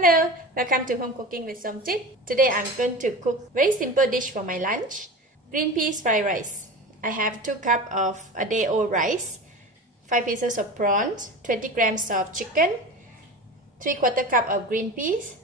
Hello, welcome to Home Cooking with Somjit. Today I'm going to cook very simple dish for my lunch. Green peas fried rice. I have 2 cups of a day-old rice, 5 pieces of prawns, 20 grams of chicken, 3/4 cup of green peas,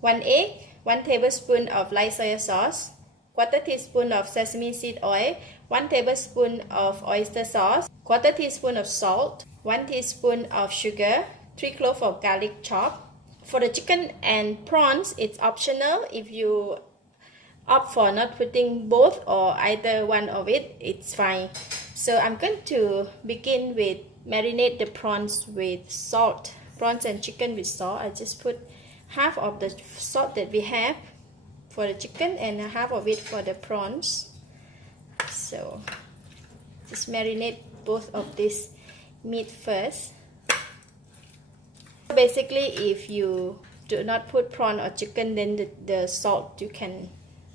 1 egg, 1 tablespoon of light soy sauce, 1/4 teaspoon of sesame seed oil, 1 tablespoon of oyster sauce, 1/4 teaspoon of salt, 1 teaspoon of sugar, 3 cloves of garlic chopped. For the chicken and prawns, it's optional. If you opt for not putting both or either one of it, it's fine. So I'm going to begin with marinate the prawns with salt. Prawns and chicken with salt. I just put half of the salt that we have for the chicken and half of it for the prawns. So just marinate both of this meat first. Basically, if you do not put prawn or chicken, then the salt, you can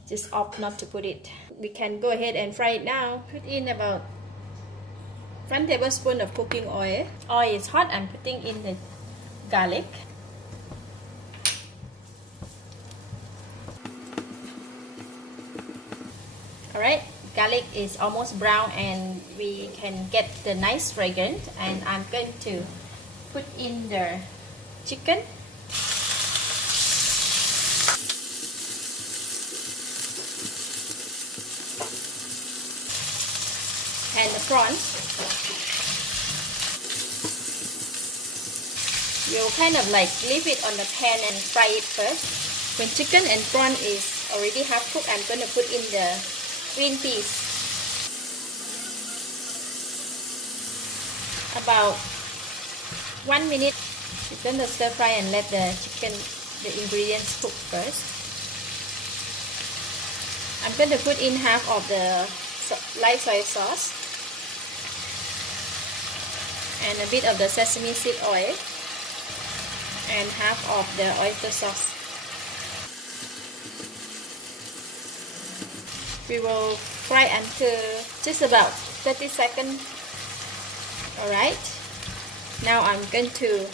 just opt not to put it. We can go ahead and fry it now. Put in about 1 tablespoon of cooking oil. Oil is hot. I'm putting in the garlic. Alright, garlic is almost brown and we can get the nice fragrance, and I'm going to put in the chicken and the prawns. You kind of like leave it on the pan and fry it first. When chicken and prawn is already half cooked, I'm going to put in the green peas. About 1 minute. You're going to stir fry and let the ingredients cook first. I'm going to put in half of the light soy sauce and a bit of the sesame seed oil and half of the oyster sauce. We will fry until just about 30 seconds. Alright, now I'm going to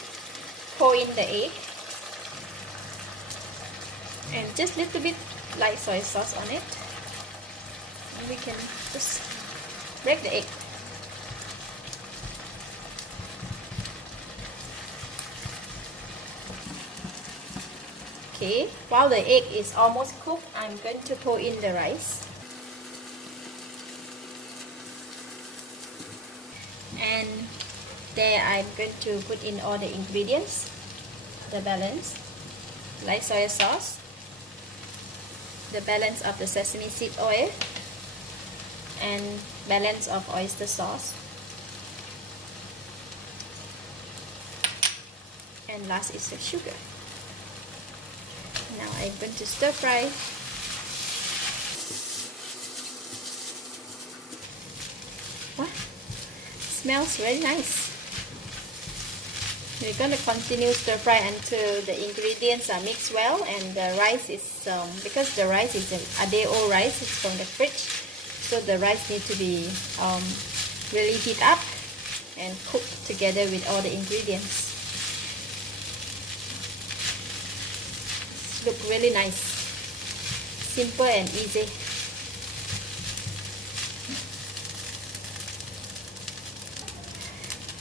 pour in the egg and just a little bit light soy sauce on it, and we can just break the egg. Okay, while the egg is almost cooked, I'm going to pour in the rice. And there I'm going to put in all the ingredients, the balance, light soy sauce, the balance of the sesame seed oil, and balance of oyster sauce, and last is the sugar. Now I'm going to stir fry. What? Smells very nice. We're going to continue stir fry until the ingredients are mixed well, and the rice is because the rice is a day-old rice, it's from the fridge, so the rice needs to be really heat up and cooked together with all the ingredients. Look really nice, simple and easy.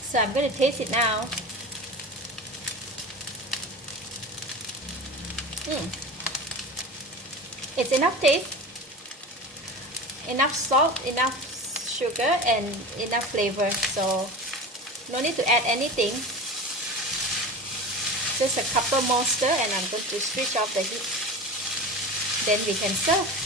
So I'm going to taste it now. It's enough taste, enough salt, enough sugar, and enough flavor, so no need to add anything. Just a couple more stir and I'm going to switch off the heat. Then we can serve.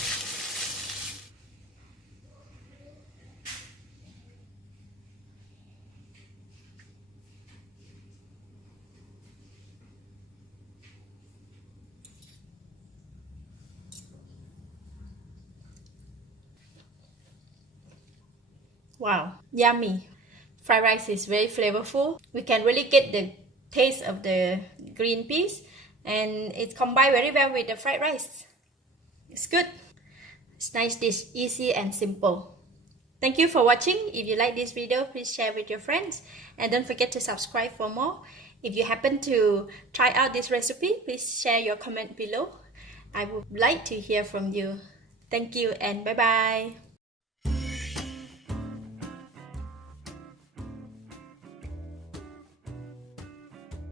Wow, yummy. Fried rice is very flavorful. We can really get the taste of the green peas, and it's combined very well with the fried rice. It's good. It's nice dish, easy and simple. Thank you for watching. If you like this video, please share with your friends. And don't forget to subscribe for more. If you happen to try out this recipe, please share your comment below. I would like to hear from you. Thank you and bye-bye.